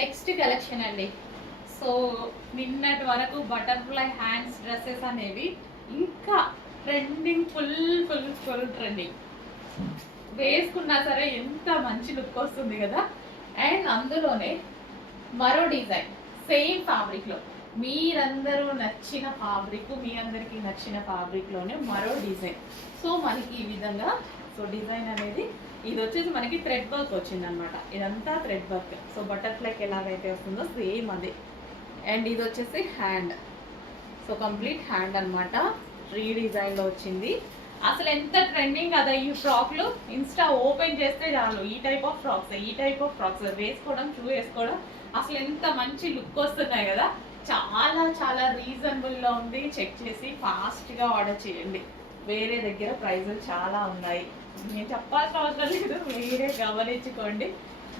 Next collection అండి. So నిన్నటి వరకు బటర్ఫ్లై హ్యాండ్స్ డ్రెస్సెస్ అనేవి ఇంకా trending, full full full trending. వేసుకున్నా సరే ఎంత మంచి లుక్ వస్తుంది కదా. అండ్ అందులోనే మరో డిజైన్ సేమ్ ఫ్యాబ్రిక్లో మీరందరూ నచ్చిన ఫ్యాబ్రిక్, మీ అందరికీ నచ్చిన ఫ్యాబ్రిక్లోనే మరో డిజైన్. సో మనకి ఈ విధంగా సో డిజైన్ అనేది ఇది వచ్చేసి మనకి థ్రెడ్ వర్క్ వచ్చింది అనమాట. ఇదంతా థ్రెడ్ వర్క్. సో బటర్ఫ్లైకి ఎలాగైతే వస్తుందో సేమ్ అదే. అండ్ ఇది వచ్చేసి హ్యాండ్. సో కంప్లీట్ హ్యాండ్ అనమాట. ట్రీ డిజైన్లో వచ్చింది. అసలు ఎంత ట్రెండింగ్ కదా ఈ ఫ్రాక్లు. ఇన్స్టా ఓపెన్ చేస్తే చాలు ఈ టైప్ ఆఫ్ ఫ్రాక్స్ వేసుకోవడం, షూ వేసుకోవడం అసలు ఎంత మంచి లుక్ వస్తున్నాయి కదా. చాలా చాలా రీజనబుల్లో ఉంది. చెక్ చేసి ఫాస్ట్గా ఆర్డర్ చేయండి. వేరే దగ్గర ప్రైజులు చాలా ఉన్నాయి, నేను చెప్పాల్సిన అవసరం లేదు, మీరే గమనించుకోండి.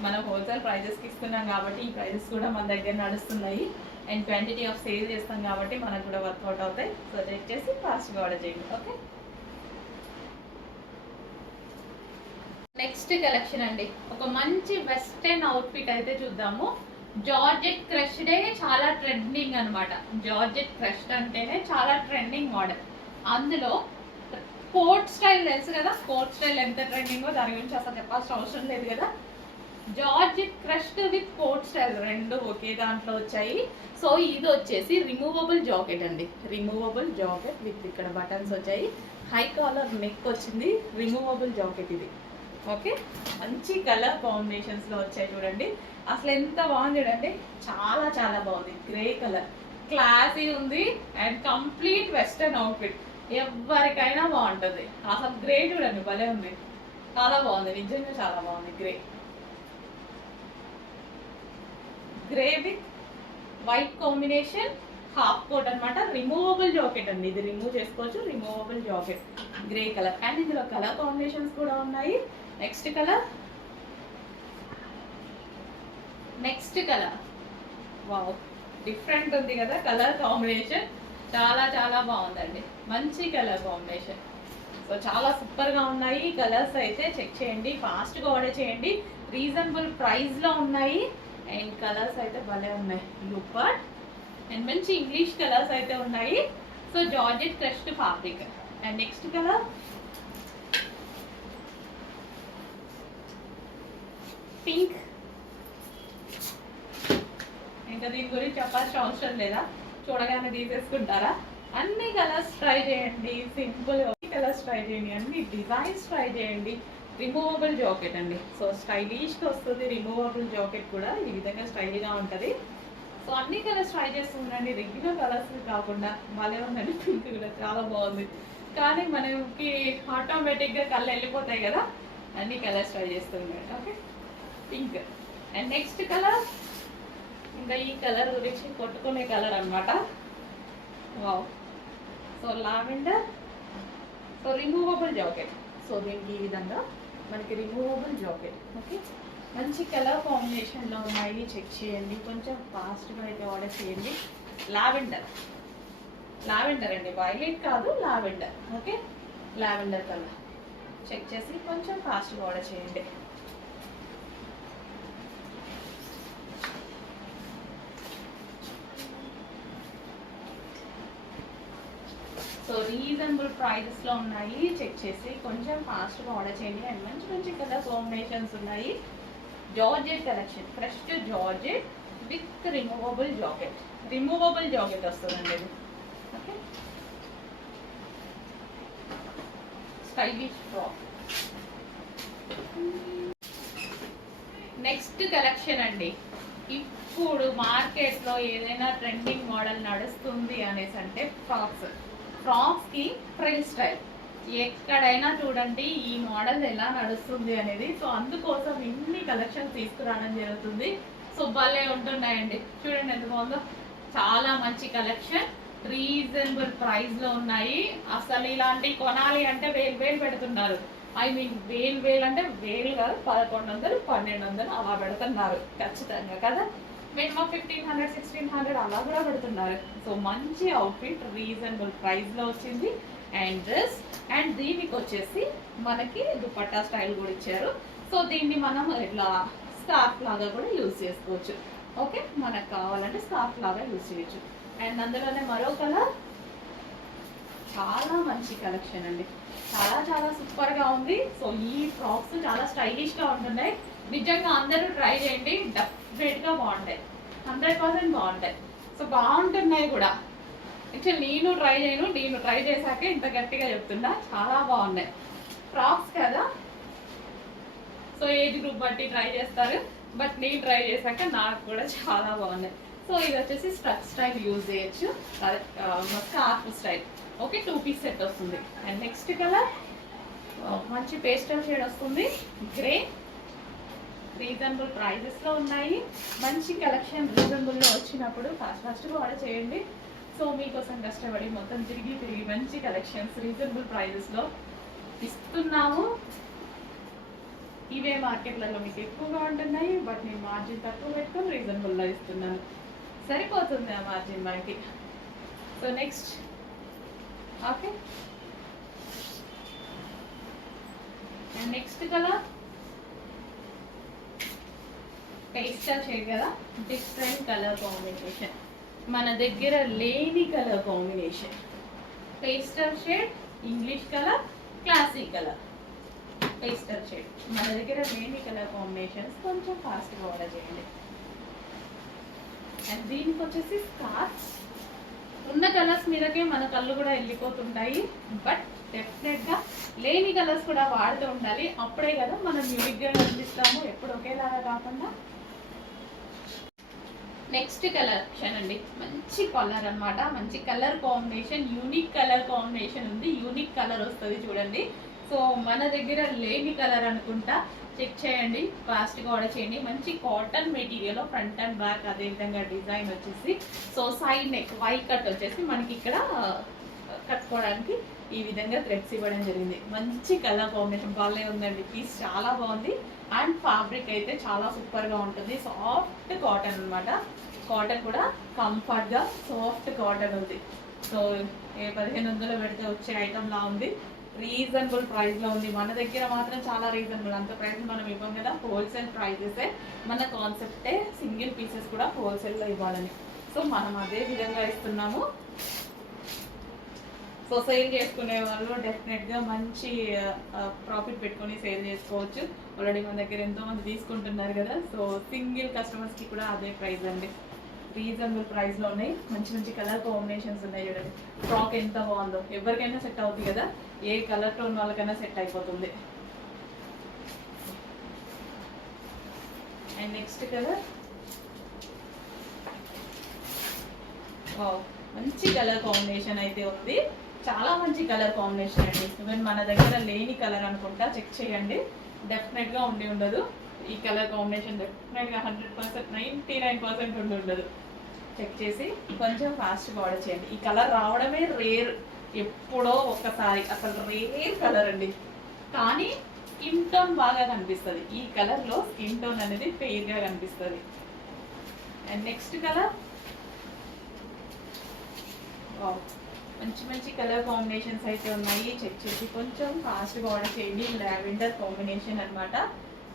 మనం హోల్సేల్ ప్రైజెస్కి ఇస్తున్నాం కాబట్టి ఈ ప్రైజెస్ కూడా మన దగ్గర నడుస్తున్నాయి. అండ్ క్వాంటిటీ ఆఫ్ సేల్ చేస్తాం కాబట్టి మనకు కూడా వర్కౌట్ అవుతాయి. సో చెక్ చేసి ఫాస్ట్గా ఆర్డర్ చేయండి. ఓకే, నెక్స్ట్ కలెక్షన్ అండి. ఒక మంచి వెస్టర్న్ అవుట్ఫిట్ అయితే చూద్దాము. జార్జెట్ క్రష్డే చాలా ట్రెండింగ్ అనమాట. జార్జెట్ క్రష్ అంటేనే చాలా ట్రెండింగ్ మోడల్. అందులో కోట్ స్టైల్ తెలుసు కదా, కోట్ స్టైల్ ఎంత ట్రెండింగో దాని గురించి అసలు చెప్పాల్సిన అవసరం లేదు కదా. Georgette crushed with coat style రెండు ఒకే దాంట్లో వచ్చాయి. సో ఇది వచ్చేసి రిమూవబుల్ జాకెట్ అండి. రిమూవబుల్ జాకెట్ విత్ ఇక్కడ బటన్స్ వచ్చాయి. హై కాలర్ నెక్ వచ్చింది. రిమూవబుల్ జాకెట్ ఇది. ఓకే, మంచి కలర్ కాంబినేషన్స్లో వచ్చాయి చూడండి. అసలు ఎంత బాగుంది చూడండి, చాలా చాలా బాగుంది. గ్రే కలర్, క్లాసీ ఉంది. అండ్ కంప్లీట్ వెస్టర్న్ అవుట్ఫిట్, ఎవరికైనా బాగుంటుంది. అసలు గ్రే చూడండి భలే ఉంది, చాలా బాగుంది, నిజంగా చాలా బాగుంది. Grey with white combination, half coat అనమాట. రిమూవబుల్ జాకెట్ అండి, ఇది రిమూవ్ చేసుకోవచ్చు. Removable jacket, grey colour. And ఇందులో కలర్ కాంబినేషన్స్ కూడా ఉన్నాయి. నెక్స్ట్ కలర్ వావ్, డిఫరెంట్ ఉంది కదా కలర్ కాంబినేషన్. చాలా చాలా బాగుందండి, మంచి కలర్ కాంబినేషన్. సో చాలా సూపర్గా ఉన్నాయి కలర్స్. అయితే చెక్ చేయండి, ఫాస్ట్గా ఆర్డర్ చేయండి. రీజనబుల్ ప్రైస్లో ఉన్నాయి. అండ్ కలర్స్ అయితే భలే ఉన్నాయి. లూపర్ అండ్ మంచి ఇంగ్లీష్ కలర్స్ అయితే ఉన్నాయి. So georgette crushed fabric. And next colour pink. ఇంకా దీని గురించి చెప్పాల్సిన అవసరం లేదా, చూడగానే తీసేసుకుంటారా. అన్ని కలర్స్ ట్రై చేయండి, సింపుల్ కలర్స్ ట్రై చేయండి, అన్ని డిజైన్స్ ట్రై చేయండి. రిమూవబుల్ జాకెట్ అండి. సో స్టైలిష్గా వస్తుంది. రిమూవబుల్ జాకెట్ కూడా ఈ విధంగా స్టైల్గా ఉంటుంది. సో అన్ని కలర్స్ ట్రై చేస్తుండండి, రెగ్యులర్ కలర్స్ కాకుండా. భలే ఉందండి, పింక్ కూడా చాలా బాగుంది. కానీ మనకి ఆటోమేటిక్గా కళ్ళు వెళ్ళిపోతాయి కదా, అన్ని కలర్స్ ట్రై చేస్తుండండి. Okay, pink. And next colour, ఇంకా ఈ కలర్ గురించి కొట్టుకునే కలర్ అనమాట. Wow, so lavender. So removable jacket. So దీనికి ఈ విధంగా మనకి రిమూవబుల్ జాకెట్. ఓకే, మంచి కలర్ కాంబినేషన్లో ఉన్నాయి. చెక్ చేయండి, కొంచెం ఫాస్ట్గా అయితే ఆర్డర్ చేయండి. లావెండర్ అండి, వైలెట్ కాదు, lavender. Okay, lavender colour. Check చేసి కొంచెం ఫాస్ట్గా ఆర్డర్ చేయండి. సో రీజనబుల్ ప్రైజెస్లో ఉన్నాయి. చెక్ చేసి కొంచెం ఫాస్ట్గా ఆర్డర్ చేయండి. అండ్ మంచి మంచి కలర్ కాంబినేషన్స్ ఉన్నాయి. Georgette collection, fresh georgette with removable jacket. Removable jacket వస్తుందండి ఇది. Okay, stylish frock. Next collection అండి. ఇప్పుడు మార్కెట్లో ఏదైనా ట్రెండింగ్ మోడల్ నడుస్తుంది అనేసి అంటే ఫ్రాక్స్కి ఫ్రిల్ స్టైల్. ఎక్కడైనా చూడండి ఈ మోడల్ ఎలా నడుస్తుంది అనేది. సో అందుకోసం ఇన్ని కలెక్షన్స్ తీసుకురావడం జరుగుతుంది. సో భలే ఉంటున్నాయండి, చూడండి ఎంత బాగుందో. చాలా మంచి కలెక్షన్, రీజనబుల్ ప్రైస్లో ఉన్నాయి. అసలు ఇలాంటివి కొనాలి అంటే వేలు పెడుతున్నారు. ఐ మీన్ వేలు అంటే వేలు కాదు, 1100 1200 అలా పెడుతున్నారు ఖచ్చితంగా కదా. మినిమం 1500 1600 అలా కూడా పెడుతున్నారు. సో మంచి అవుట్ఫిట్ రీజనబుల్ ప్రైస్లో వచ్చింది. అండ్ డ్రెస్, అండ్ దీనికి వచ్చేసి మనకి దుపట్టా స్టైల్ కూడా ఇచ్చారు. సో దీన్ని మనం ఇట్లా స్కార్ఫ్ లాగా కూడా యూజ్ చేసుకోవచ్చు. ఓకే, మనకు కావాలంటే స్కార్ఫ్ లాగా యూజ్ చేయొచ్చు. అండ్ అందులోనే మరో కలర్, చాలా మంచి కలెక్షన్ అండి, చాలా చాలా సూపర్గా ఉంది. సో ఈ ఫ్రాక్స్ చాలా స్టైలిష్గా ఉంటున్నాయి. నిజంగా అందరూ ట్రై చేయండి, డెఫినెట్గా బాగుంటాయి, 100% బాగుంటాయి. సో బాగుంటున్నాయి కూడా. యాక్చువల్ నేను ట్రై చేశాకే ఇంత గట్టిగా చెప్తున్నా, చాలా బాగున్నాయి ఫ్రాక్స్ కదా. సో ఏజ్ గ్రూప్ బట్టి ట్రై చేస్తారు, బట్ నేను ట్రై చేశాక నాకు కూడా చాలా బాగున్నాయి. సో ఇది వచ్చేసి స్ట్రక్ స్టైల్ యూజ్ చేయొచ్చు, scarf style. Okay, 2 piece set వస్తుంది. అండ్ నెక్స్ట్ కలర్ మంచి పేస్టల్ షేడ్ వస్తుంది, గ్రే. రీజనబుల్ ప్రైజెస్లో ఉన్నాయి, మంచి కలెక్షన్ రీజనబుల్లో వచ్చినప్పుడు ఫాస్ట్గా ఆర్డర్ చేయండి. సో మీకోసం కష్టపడి మొత్తం తిరిగి మంచి కలెక్షన్స్ రీజనబుల్ ప్రైజెస్లో ఇస్తున్నాము. ఇవే మార్కెట్లలో మీకు ఎక్కువగా ఉంటున్నాయి, బట్ నేను మార్జిన్ తక్కువ పెట్టుకొని రీజనబుల్లో ఇస్తున్నాను. సరిపోతుంది ఆ మార్జిన్ మనకి. So next, okay, and next colour pastel shade కదా, డిఫరెంట్ కలర్ కాంబినేషన్, మన దగ్గర లేని colour combination. Pastel shade, English colour, classic colour. Pastel shade మన దగ్గర లేని కలర్ కాంబినేషన్స్, కొంచెం ఫాస్ట్గా ఆర్డర్ చేయండి. అండ్ దీనికి వచ్చేసి స్కార్ఫ్. ఉన్న కలర్స్ మీదకే మన కళ్ళు కూడా వెళ్ళిపోతుంటాయి, బట్ డెఫినెట్గా లేని కలర్స్ కూడా వాడుతూ ఉండాలి, అప్పుడే కదా మనం యూనిక్గా కనిపిస్తాము, ఎప్పుడు ఒకేలాగా కాకుండా. నెక్స్ట్ కలెక్షన్ అండి, మంచి కలర్ అనమాట, మంచి colour combination, unique colour combination ఉంది, యూనిక్ కలర్ వస్తుంది చూడండి. సో మన దగ్గర లేని కలర్ అనుకుంటా, చెక్ చేయండి, ఫాస్ట్గా ఆర్డర్ చేయండి. మంచి cotton material, front and back అదేవిధంగా డిజైన్ వచ్చేసి, so side neck V cut వచ్చేసి మనకి ఇక్కడ కట్టుకోవడానికి ఈ విధంగా థ్రెడ్స్ ఇవ్వడం జరిగింది. మంచి కలర్ కాంబినేషన్ బాగా ఉందండి, పీస్ చాలా బాగుంది. అండ్ ఫ్యాబ్రిక్ అయితే చాలా సూపర్గా ఉంటుంది, సాఫ్ట్ కాటన్ అనమాట. కాటన్ కూడా కంఫర్ట్గా సాఫ్ట్ కాటన్ ఉంది. సో 1500 పెడితే వచ్చే ఐటమ్లా ఉంది, రీజనబుల్ ప్రైస్లో ఉంది. మన దగ్గర మాత్రం చాలా రీజనబుల్, అంత ప్రైస్ మనం ఇవ్వం కదా, హోల్సేల్ ప్రైజెసే మన కాన్సెప్టే, సింగిల్ పీసెస్ కూడా హోల్సేల్లో ఇవ్వాలని. సో మనం అదే విధంగా ఇస్తున్నాము. సో సేల్ చేసుకునే వాళ్ళు డెఫినెట్గా మంచి ప్రాఫిట్ పెట్టుకొని సేల్ చేసుకోవచ్చు. ఆల్రెడీ మన దగ్గర ఎంతోమంది తీసుకుంటున్నారు కదా, సో సింగిల్ కస్టమర్స్కి కూడా అదే ప్రైస్ అండి, రీజనబుల్ ప్రైస్లో ఉన్నాయి. మంచి మంచి కలర్ కాంబినేషన్స్ ఉన్నాయి చూడండి. ఫ్రాక్ ఎంత బాగుందో, ఎవరికైనా సెట్ అవుతుంది కదా, ఏ కలర్ టోన్ వాళ్ళకైనా సెట్ అయిపోతుంది. అండ్ నెక్స్ట్ కలర్, మంచి కలర్ కాంబినేషన్ అయితే ఉంది, చాలా మంచి కలర్ కాంబినేషన్ అండి. ఈవెన్ మన దగ్గర లేని కలర్ అనుకుంటా, చెక్ చేయండి, డెఫినెట్గా ఉండి ఉండదు ఈ కలర్ కాంబినేషన్, డెఫినెట్గా 100%, 99% ఉండి ఉండదు. చెక్ చేసి కొంచెం ఫాస్ట్గా ఆర్డర్ చేయండి. ఈ కలర్ రావడమే రేర్, ఎప్పుడో ఒక్కసారి, అసలు రేర్ కలర్ అండి, కానీ స్కిన్ టోన్ బాగా కనిపిస్తుంది. ఈ కలర్లో స్కిన్ టోన్ అనేది ఫెయిర్గా కనిపిస్తుంది. అండ్ నెక్స్ట్ కలర్, మంచి మంచి కలర్ కాంబినేషన్స్ అయితే ఉన్నాయి, చెక్ చేసి కొంచెం ఫాస్ట్గా ఆర్డర్ చేయండి. లావెండర్ కాంబినేషన్ అనమాట,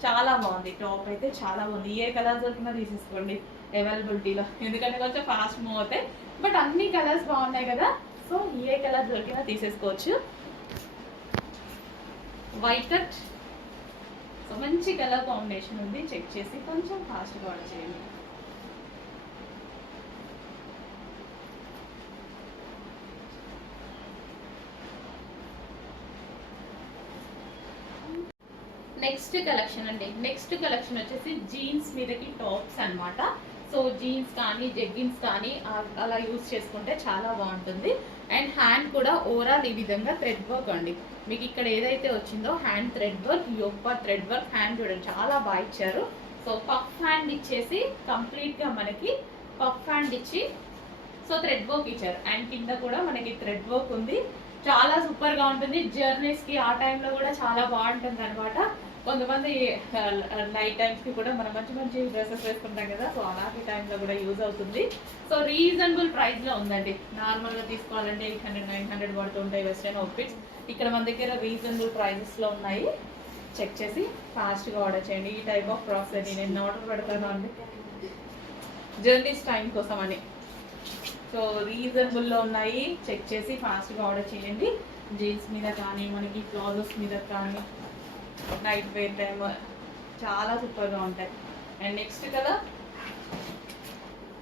చాలా బాగుంది. టాప్ అయితే చాలా బాగుంది, ఏ కలర్ దొరికినా తీసేసుకోండి అవైలబిలిటీలో, ఎందుకంటే కొంచెం ఫాస్ట్ మూవ్ అవుతాయి, బట్ అన్ని కలర్స్ బాగున్నాయి కదా, సో ఏ కలర్ దొరికినా తీసేసుకోవచ్చు. వైట్ కట్, సో మంచి కలర్ కాంబినేషన్ ఉంది, చెక్ చేసి కొంచెం ఫాస్ట్గా ఆర్డర్ చేయండి. నెక్స్ట్ కలెక్షన్ అండి, నెక్స్ట్ కలెక్షన్ వచ్చేసి జీన్స్ మీదకి టాప్స్ అనమాట. సో జీన్స్ కానీ జెగ్గిన్స్ కానీ అలా యూజ్ చేసుకుంటే చాలా బాగుంటుంది. అండ్ హ్యాండ్ కూడా ఓవరాల్ ఈ విధంగా థ్రెడ్ వర్క్ అండి, మీకు ఇక్కడ ఏదైతే వచ్చిందో హ్యాండ్ థ్రెడ్ వర్క్, యోగ థ్రెడ్ వర్క్, హ్యాండ్ చూడండి చాలా బాగా ఇచ్చారు. సో పఫ్ హ్యాండ్ ఇచ్చేసి కంప్లీట్గా మనకి పఫ్ హ్యాండ్ ఇచ్చి, సో థ్రెడ్ వర్క్ ఇచ్చారు. అండ్ కింద కూడా మనకి థ్రెడ్ వర్క్ ఉంది, చాలా సూపర్గా ఉంటుంది. జర్నీస్కి ఆ టైంలో కూడా చాలా బాగుంటుంది అనమాట. కొంతమంది నైట్ టైమ్స్కి కూడా మనం మంచి మంచి డ్రెస్సెస్ వేసుకుంటాం కదా, సో అలాంటి టైంలో కూడా యూజ్ అవుతుంది. సో రీజనబుల్ ప్రైస్లో ఉందండి, నార్మల్గా తీసుకోవాలంటే 800, 900 పడుతూ ఉంటాయి వెస్టర్న్ అవుట్ఫిట్స్. ఇక్కడ మన దగ్గర రీజనబుల్ ప్రైజెస్లో ఉన్నాయి, చెక్ చేసి ఫాస్ట్గా ఆర్డర్ చేయండి. ఈ టైప్ ఆఫ్ ఫ్రాక్స్ అని నేను ఆర్డర్ పెడతాను అండి, జర్నీస్ టైం కోసం అని. సో రీజనబుల్లో ఉన్నాయి, చెక్ చేసి ఫాస్ట్గా ఆర్డర్ చేయండి. జీన్స్ మీద కానీ మనకి బ్లౌజెస్ మీద కానీ నైట్ వేర్ టైమ్ చాలా సూపర్గా ఉంటాయి. And next colour,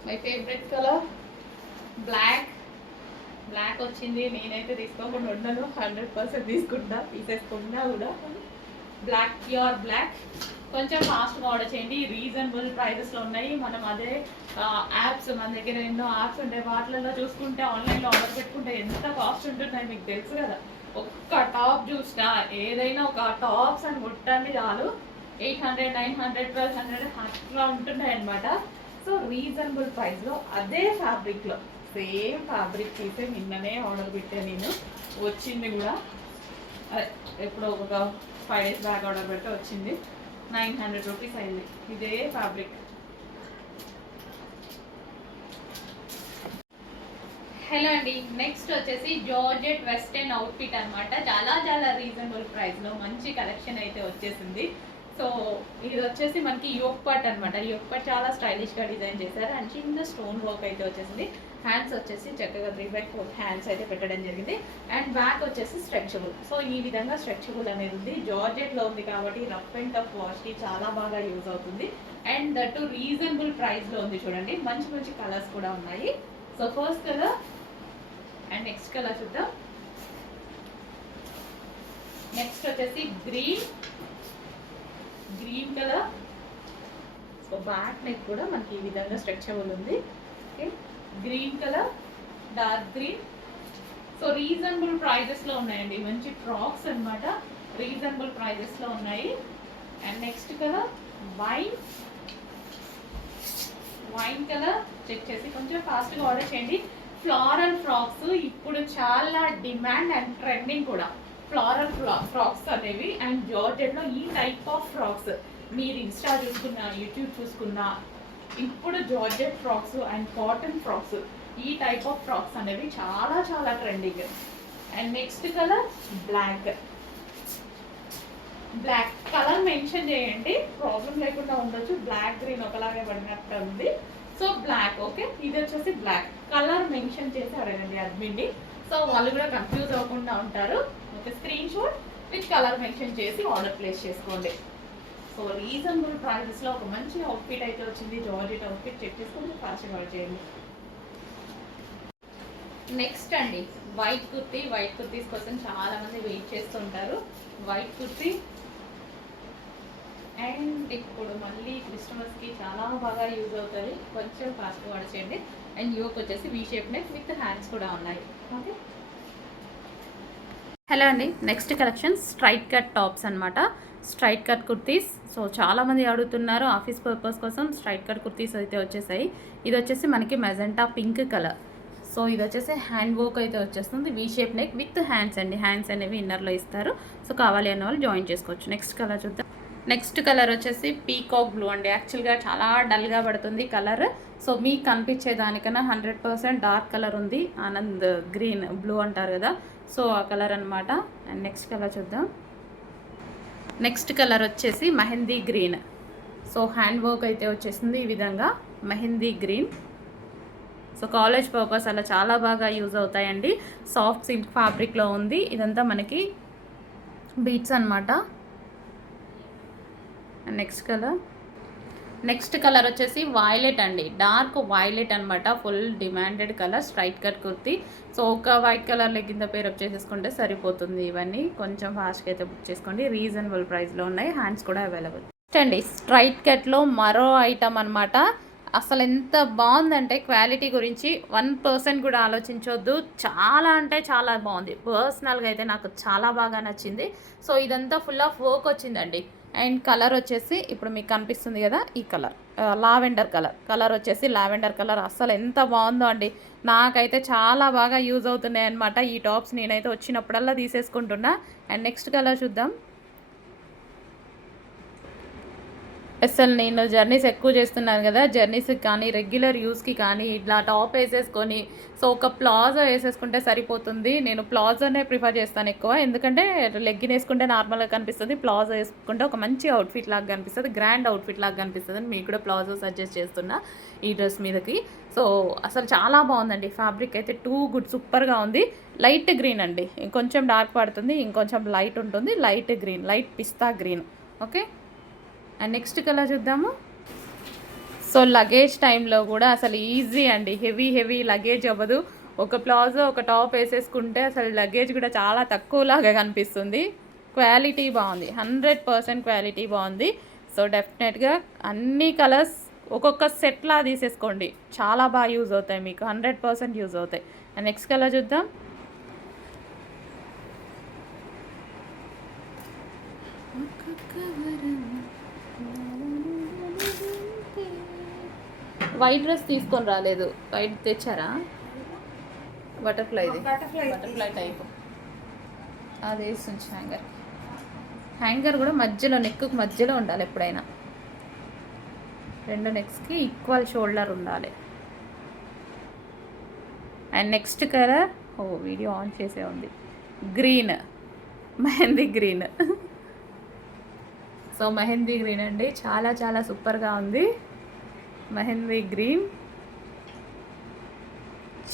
my favourite colour black. Black వచ్చింది, నేనైతే తీసుకోకుండా ఉండను, 100% తీసుకుంటా, తీసేసుకున్నా కూడా. Black, pure black. కొంచెం ఫాస్ట్గా ఆర్డర్ చేయండి, రీజనబుల్ ప్రైజెస్లో ఉన్నాయి. మనం అదే యాప్స్, మన దగ్గర ఎన్నో యాప్స్ ఉంటాయి, వాటిలలో చూసుకుంటే ఆన్లైన్లో ఆర్డర్ పెట్టుకుంటే ఎంత కాస్ట్ ఉంటున్నాయి మీకు తెలుసు కదా. ఒక్క టాప్ చూసినా, ఏదైనా ఒక టాప్స్ అని కొట్టండి చాలు, 800, 900, 1200 అట్లా ఉంటున్నాయి అనమాట. సో రీజనబుల్ ప్రైస్లో అదే ఫ్యాబ్రిక్లో సేమ్ ఫ్యాబ్రిక్ తీసే నిన్ననే ఆర్డర్ పెట్టాను నేను, వచ్చింది కూడా. ఎప్పుడో ఒక 5 days బ్యాక్ ఆర్డర్ పెడితే వచ్చింది, 900 రూపీస్ అయింది ఇదే ఫ్యాబ్రిక్. హలో అండి, నెక్స్ట్ వచ్చేసి జార్జెట్ వెస్టర్న్ అవుట్ఫిట్ అనమాట. చాలా చాలా రీజనబుల్ ప్రైస్లో మంచి కలెక్షన్ అయితే వచ్చేసింది. సో ఇది వచ్చేసి మనకి యోక్ పార్ట్ అనమాట. యోక్ పార్ట్ చాలా స్టైలిష్గా డిజైన్ చేశారు అండ్ చిన్న స్టోన్ వర్క్ అయితే వచ్చేసింది. హ్యాండ్స్ వచ్చేసి చక్కగా 3/4 హ్యాండ్స్ అయితే పెట్టడం జరిగింది. అండ్ బ్యాక్ వచ్చేసి స్ట్రెచబుల్. సో ఈ విధంగా స్ట్రెచబుల్ అనేది ఉంది, జార్జెట్లో ఉంది కాబట్టి రఫ్ అండ్ టఫ్ వాష్కి చాలా బాగా యూజ్ అవుతుంది. అండ్ దట్ రీజనబుల్ ప్రైస్లో ఉంది. చూడండి మంచి మంచి కలర్స్ కూడా ఉన్నాయి. So first colour and next colour చూద్దాం. నెక్స్ట్ వచ్చేసి green colour. So back neck కూడా మనకి ఈ విధంగా స్ట్రెచబుల్ ఉంది. Okay, green colour, dark green. So reasonable ప్రైజెస్లో ఉన్నాయండి, మంచి ఫ్రాక్స్ అనమాట, రీజనబుల్ ప్రైజెస్లో ఉన్నాయి. And next colour wine colour. Check చేసి కొంచెం ఫాస్ట్గా ఆర్డర్ చేయండి. ఫ్లారల్ ఫ్రాక్స్ ఇప్పుడు చాలా డిమాండ్ అండ్ ట్రెండింగ్ కూడా, ఫ్లారల్ ఫ్రాక్స్ అనేవి. అండ్ జార్జెట్లో ఈ టైప్ ఆఫ్ ఫ్రాక్స్ మీరు ఇన్స్టా చూసుకున్నా, యూట్యూబ్ చూసుకున్నా, ఇప్పుడు georgette frocks and cotton frocks, ఈ టైప్ ఆఫ్ ఫ్రాక్స్ అనేవి చాలా చాలా trending. And next colour black colour mention చేయండి, ప్రాబ్లం లేకుండా ఉండొచ్చు. బ్లాక్ గ్రీన్ ఒకలాగే పడినట్టు ఉంది. సో బ్లాక్, ఓకే, ఇది వచ్చేసి బ్లాక్ కలర్ మెన్షన్ చేసి అడగండి అడ్మిన్ని. సో వాళ్ళు కూడా కన్ఫ్యూజ్ అవ్వకుండా ఉంటారు. Okay, screen shot with colour mention చేసి ఆర్డర్ ప్లేస్ చేసుకోండి. సో రీజనబుల్ ప్రైజెస్లో ఒక మంచి అవుట్ఫిట్ అయితే వచ్చింది, జార్జెట్ అవుట్ఫిట్. చెక్ చేసుకొని ఫాస్ట్గా ఆర్డర్ చేయండి. నెక్స్ట్ అండి వైట్ కుర్తీ. వైట్ కుర్తీస్ కోసం చాలామంది వెయిట్ చేస్తుంటారు. వైట్ కుర్తీ అండ్ ఇప్పుడు మళ్ళీ క్రిస్టమస్కి చాలా బాగా యూజ్ అవుతుంది, కొంచెం ఫాస్ట్గా ఆర్డర్ చేయండి. అండ్ యోక్ వచ్చేసి V shape neck with hands కూడా ఉన్నాయి. ఓకే, హలో అండి, next collection straight cut tops అనమాట. Straight cut kurtis. సో చాలామంది అడుగుతున్నారు ఆఫీస్ పర్పస్ కోసం స్ట్రైట్ కట్ కుర్తీస్ అయితే వచ్చేసాయి. ఇది వచ్చేసి మనకి మెజెంటా పింక్ కలర్. సో ఇది వచ్చేసి హ్యాండ్ వర్క్ అయితే వచ్చేస్తుంది, we shape neck with hands అండి. హ్యాండ్స్ అనేవి ఇన్నర్లో ఇస్తారు. సో కావాలి అన్న వాళ్ళు జాయిన్ చేసుకోవచ్చు. నెక్స్ట్ కలర్ చూద్దాం. నెక్స్ట్ కలర్ వచ్చేసి పీకాక్ బ్లూ అండి. యాక్చువల్గా చాలా డల్గా పడుతుంది కలర్. సో మీకు కనిపించే దానికన్నా 100% డార్క్ కలర్ ఉంది. ఆనంద్ గ్రీన్ బ్లూ అంటారు కదా, సో ఆ కలర్ అనమాట. అండ్ నెక్స్ట్ కలర్ చూద్దాం. నెక్స్ట్ కలర్ వచ్చేసి mehndi green. So hand work అయితే వచ్చేసింది ఈ విధంగా mehndi green. So college purpose అలా చాలా బాగా యూజ్ అవుతాయండి. సాఫ్ట్ సిల్క్ ఫ్యాబ్రిక్లో ఉంది. ఇదంతా మనకి బీట్స్ అనమాట. నెక్స్ట్ కలర్ వచ్చేసి వైలెట్ అండి, డార్క్ వైలెట్ అనమాట. Full demanded colour, straight cut kurti. So ఒక వైట్ కలర్ కింద పేరప్ చేసేసుకుంటే సరిపోతుంది. ఇవన్నీ కొంచెం ఫాస్ట్గా అయితే బుక్ చేసుకోండి, రీజనబుల్ ప్రైస్లో ఉన్నాయి. హ్యాండ్స్ కూడా అవైలబుల్ అండి. స్ట్రైట్ కట్లో మరో ఐటమ్ అనమాట. అసలు ఎంత బాగుందంటే క్వాలిటీ గురించి 1% కూడా ఆలోచించవద్దు. చాలా అంటే చాలా బాగుంది. పర్సనల్గా అయితే నాకు చాలా బాగా నచ్చింది. సో ఇదంతా ఫుల్ ఆఫ్ వర్క్ వచ్చిందండి. అండ్ కలర్ వచ్చేసి ఇప్పుడు మీకు కనిపిస్తుంది కదా, ఈ కలర్ లావెండర్ కలర్ వచ్చేసి లావెండర్ కలర్. అసలు ఎంత బాగుందో అండి, నాకైతే చాలా బాగా యూజ్ అవుతున్నాయి అనమాట ఈ టాప్స్. నేనైతే వచ్చినప్పుడల్లా తీసేసుకుంటున్నా. అండ్ నెక్స్ట్ కలర్ చూద్దాం. అసలు నేను జర్నీస్ ఎక్కువ చేస్తున్నాను కదా, జర్నీస్కి కానీ రెగ్యులర్ యూస్కి కానీ ఇట్లా టాప్ వేసేసుకొని సో ఒక ప్లాజో వేసేసుకుంటే సరిపోతుంది. నేను ప్లాజోనే ప్రిఫర్ చేస్తాను ఎక్కువ, ఎందుకంటే లెగ్గిన్ వేసుకుంటే నార్మల్గా కనిపిస్తుంది, ప్లాజో వేసుకుంటే ఒక మంచి అవుట్ఫిట్ లాగా కనిపిస్తుంది, గ్రాండ్ అవుట్ఫిట్ లాగా కనిపిస్తుంది అని మీకు కూడా ప్లాజో సజెస్ట్ చేస్తున్నా ఈ డ్రెస్ మీదకి. సో అసలు చాలా బాగుందండి, ఫ్యాబ్రిక్ అయితే టూ గుడ్, సూపర్గా ఉంది. లైట్ గ్రీన్ అండి, ఇంకొంచెం డార్క్ పడుతుంది, ఇంకొంచెం లైట్ ఉంటుంది, light green, light pista green. Okay, and next colour చూద్దాము. సో లగేజ్ టైంలో కూడా అసలు ఈజీ అండి, హెవీ లగేజ్ అవ్వదు. ఒక ప్లాజో ఒక టాప్ వేసేసుకుంటే అసలు లగేజ్ కూడా చాలా తక్కువలాగా కనిపిస్తుంది. క్వాలిటీ బాగుంది, 100% క్వాలిటీ బాగుంది. సో డెఫినెట్గా అన్ని కలర్స్ ఒక్కొక్క సెట్లా తీసేసుకోండి, చాలా బాగా యూజ్ అవుతాయి మీకు, 100% యూజ్ అవుతాయి. అండ్ నెక్స్ట్ కలర్ చూద్దాం. వైట్ డ్రెస్ తీసుకొని రాలేదు, వైట్ తెచ్చారా? బటర్ఫ్లైది, బటర్ఫ్లై టైప్ అది వేసి ఉంచి హ్యాంగర్ కూడా మధ్యలో, నెక్కు మధ్యలో ఉండాలి ఎప్పుడైనా, రెండు నెక్స్కి ఈక్వల్ షోల్డర్ ఉండాలి. And next colour, video on చేసే ఉంది, green, mehndi green. So mehndi green అండి, చాలా సూపర్గా ఉంది. మెహందీ గ్రీన్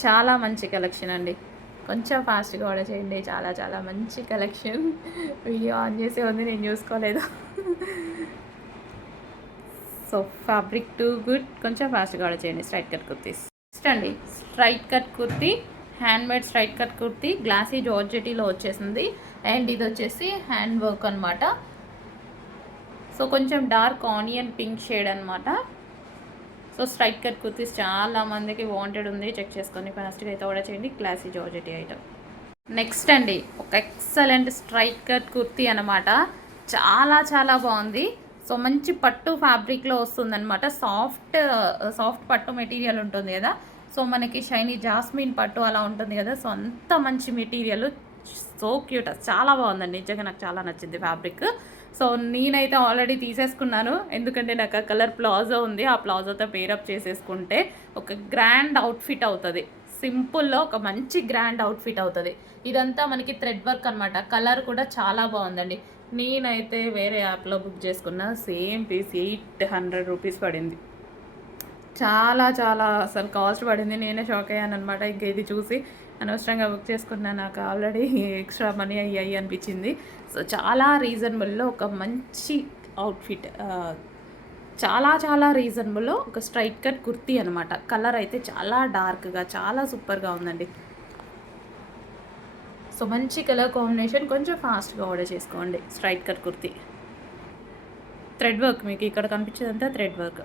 చాలా మంచి కలెక్షన్ అండి, కొంచెం ఫాస్ట్గా ఆర్డర్ చేయండి, చాలా మంచి కలెక్షన్. వీడియో ఆన్ చేసే ఉంది, నేను చూసుకోలేదు. సో ఫ్యాబ్రిక్ టూ గుడ్, కొంచెం ఫాస్ట్గా ఆర్డర్ చేయండి. స్ట్రైట్ కట్ కుర్తీస్ నెక్స్ట్ అండి, straight cut kurti, handmade straight cut kurti, glossy జార్జెటీలో వచ్చేసింది. అండ్ ఇది వచ్చేసి హ్యాండ్ వర్క్ అనమాట. సో కొంచెం డార్క్ ఆనియన్ పింక్ షేడ్ అనమాట. సో స్ట్రైట్ కట్ కుర్తీస్ చాలా మందికి వాంటెడ్ ఉంది, చెక్ చేసుకొని ఫాస్ట్గా అయితే ఆర్డర్ చేయండి. Classy georgette item. నెక్స్ట్ అండి, ఒక ఎక్సలెంట్ స్ట్రైట్ కట్ కుర్తీ అనమాట, చాలా బాగుంది. సో మంచి పట్టు ఫ్యాబ్రిక్లో వస్తుందన్నమాట, సాఫ్ట్ పట్టు మెటీరియల్ ఉంటుంది కదా, సో మనకి షైనీ జాస్మిన్ పట్టు అలా ఉంటుంది కదా, సో అంత మంచి మెటీరియల్, సో క్యూట్, చాలా బాగుందండి, నిజంగా నాకు చాలా నచ్చింది ఫ్యాబ్రిక్. సో నేనైతే ఆల్రెడీ తీసేసుకున్నాను, ఎందుకంటే నాకు ఆ కలర్ ప్లాజో ఉంది, ఆ ప్లాజోతో పేరప్ చేసేసుకుంటే ఒక గ్రాండ్ అవుట్ఫిట్ అవుతుంది, సింపుల్లో ఒక మంచి గ్రాండ్ అవుట్ఫిట్ అవుతుంది. ఇదంతా మనకి థ్రెడ్ వర్క్ అనమాట, కలర్ కూడా చాలా బాగుందండి. నేనైతే వేరే యాప్లో బుక్ చేసుకున్న, సేమ్ పీస్ 800 రూపీస్ పడింది, చాలా అసలు కాస్ట్ పడింది. నేనే షాక్ అయ్యాను అనమాట, ఇంకా ఇది చూసి అనవసరంగా బుక్ చేసుకున్నాను, నాకు ఆల్రెడీ ఎక్స్ట్రా మనీ అయ్యాయి అనిపించింది. సో చాలా రీజనబుల్లో ఒక మంచి అవుట్ఫిట్, చాలా రీజనబుల్లో ఒక స్ట్రైట్ కట్ కుర్తీ అనమాట. కలర్ అయితే చాలా డార్క్గా, చాలా సూపర్గా ఉందండి. సో మంచి కలర్ కాంబినేషన్, కొంచెం ఫాస్ట్గా ఆర్డర్ చేసుకోండి. Straight cut kurti, thread work, మీకు ఇక్కడ కనిపించేదంతా థ్రెడ్ వర్క్.